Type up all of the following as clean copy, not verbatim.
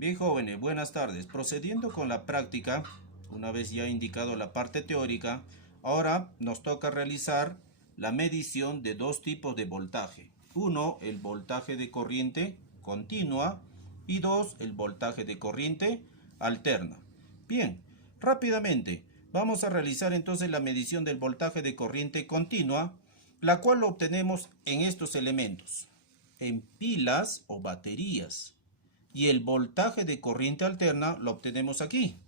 Bien, jóvenes, buenas tardes. Procediendo con la práctica, una vez ya indicado la parte teórica, ahora nos toca realizar la medición de dos tipos de voltaje. Uno, el voltaje de corriente continua y dos, el voltaje de corriente alterna. Bien, rápidamente vamos a realizar entonces la medición del voltaje de corriente continua, la cual lo obtenemos en estos elementos, en pilas o baterías. Y el voltaje de corriente alterna lo obtenemos aquí.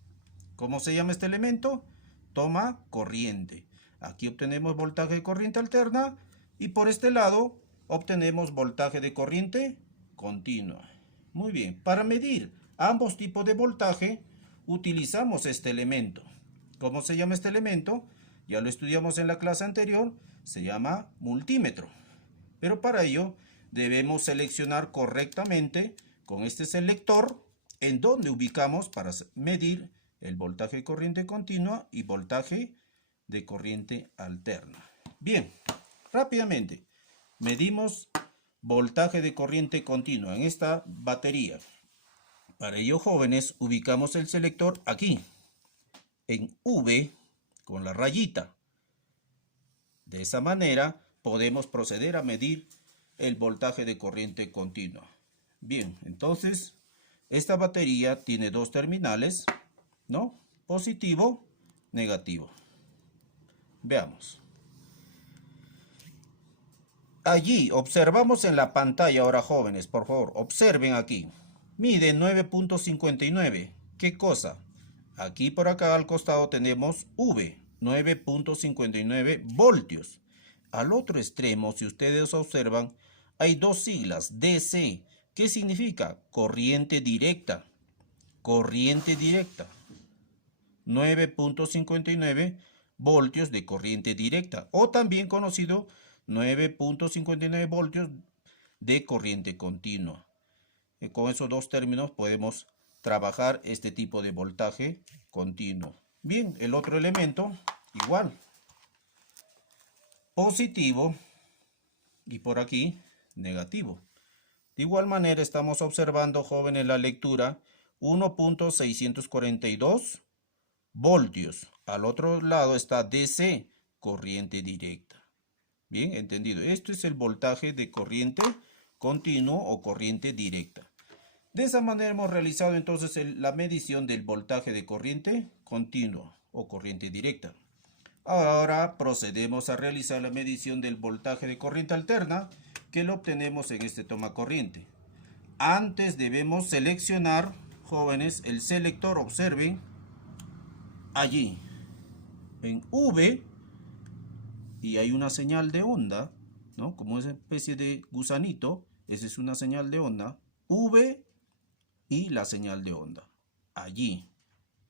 ¿Cómo se llama este elemento? Toma corriente. Aquí obtenemos voltaje de corriente alterna y por este lado obtenemos voltaje de corriente continua. Muy bien, para medir ambos tipos de voltaje utilizamos este elemento. ¿Cómo se llama este elemento? Ya lo estudiamos en la clase anterior, se llama multímetro. Pero para ello debemos seleccionar correctamente con este selector en donde ubicamos para medir el voltaje de corriente continua y voltaje de corriente alterna. Bien, rápidamente medimos voltaje de corriente continua en esta batería. Para ello, jóvenes, ubicamos el selector aquí, en V, con la rayita. De esa manera podemos proceder a medir el voltaje de corriente continua. Bien, entonces esta batería tiene dos terminales, ¿no? Positivo, negativo. Veamos. Allí observamos en la pantalla ahora, jóvenes, por favor, observen aquí. Mide 9.59. ¿Qué cosa? Aquí por acá al costado tenemos V, 9.59 voltios. Al otro extremo, si ustedes observan, hay dos siglas, DC. ¿Qué significa? Corriente directa. Corriente directa. 9.59 voltios de corriente directa. O también conocido 9.59 voltios de corriente continua. Con esos dos términos podemos trabajar este tipo de voltaje continuo. Bien, el otro elemento, igual. Positivo y por aquí negativo. De igual manera estamos observando, jóvenes, la lectura 1.642 voltios. Al otro lado está DC, corriente directa. Bien, entendido. Esto es el voltaje de corriente continuo o corriente directa. De esa manera hemos realizado entonces la medición del voltaje de corriente continua o corriente directa. Ahora procedemos a realizar la medición del voltaje de corriente alterna, que lo obtenemos en este toma corriente. Antes debemos seleccionar, jóvenes, el selector, observen, allí, en V, y hay una señal de onda, ¿no? Como esa especie de gusanito, esa es una señal de onda, V y la señal de onda, allí.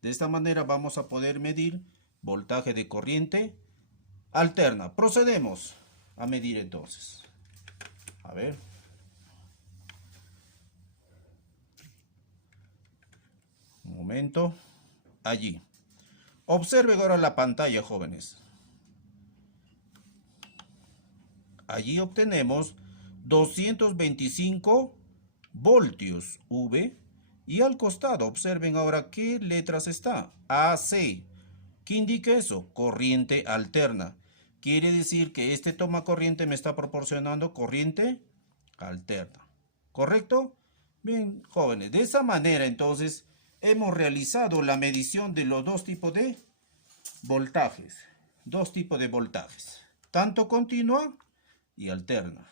De esta manera vamos a poder medir voltaje de corriente alterna. Procedemos a medir entonces. A ver. Un momento. Allí. Observen ahora la pantalla, jóvenes. Allí obtenemos 225 voltios V. Y al costado, observen ahora qué letras está. AC. ¿Qué indica eso? Corriente alterna. Quiere decir que este toma corriente me está proporcionando corriente alterna. ¿Correcto? Bien, jóvenes, de esa manera entonces hemos realizado la medición de los dos tipos de voltajes. Dos tipos de voltajes. Tanto continua y alterna.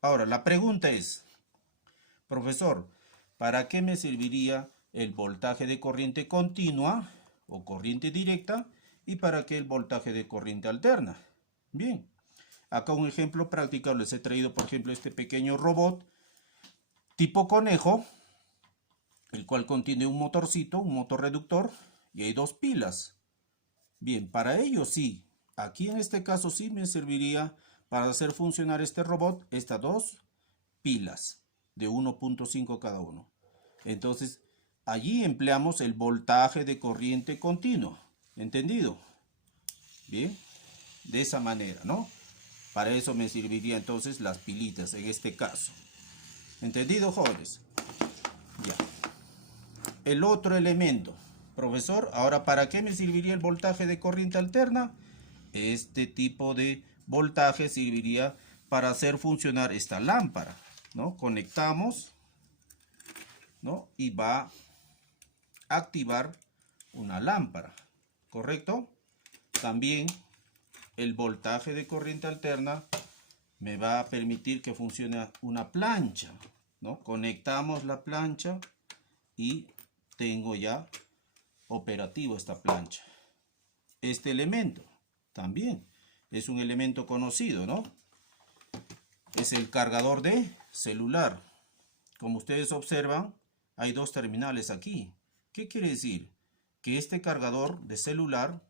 Ahora, la pregunta es, profesor, ¿para qué me serviría el voltaje de corriente continua o corriente directa y para qué el voltaje de corriente alterna? Bien, acá un ejemplo práctico, les he traído por ejemplo este pequeño robot tipo conejo, el cual contiene un motorcito, un motor reductor y hay dos pilas. Bien, para ello sí, aquí en este caso sí me serviría para hacer funcionar este robot estas dos pilas de 1.5 cada uno. Entonces, allí empleamos el voltaje de corriente continua. ¿Entendido? Bien, de esa manera, ¿no? Para eso me serviría entonces las pilitas en este caso. ¿Entendido, jóvenes? Ya. el otro elemento. Profesor, ahora ¿para qué me serviría el voltaje de corriente alterna? Este tipo de voltaje serviría para hacer funcionar esta lámpara, ¿no? Conectamos, ¿no? Y va a activar una lámpara, ¿correcto? También el voltaje de corriente alterna me va a permitir que funcione una plancha, ¿no? Conectamos la plancha y tengo ya operativo esta plancha. Este elemento también es un elemento conocido, ¿no? Es el cargador de celular. Como ustedes observan, hay dos terminales aquí. ¿Qué quiere decir? Que este cargador de celular,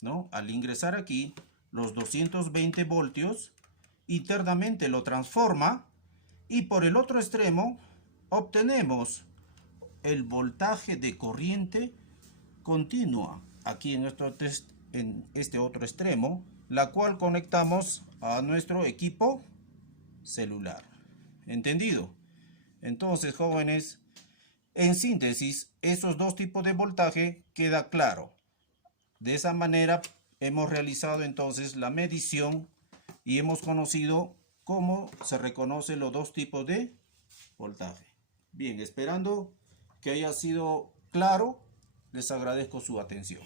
¿no? Al ingresar aquí los 220 voltios, internamente lo transforma y por el otro extremo obtenemos el voltaje de corriente continua aquí en este otro extremo, la cual conectamos a nuestro equipo celular. ¿Entendido? Entonces, jóvenes, en síntesis, esos dos tipos de voltaje queda claro. De esa manera hemos realizado entonces la medición y hemos conocido cómo se reconocen los dos tipos de voltaje. Bien, esperando que haya sido claro, les agradezco su atención.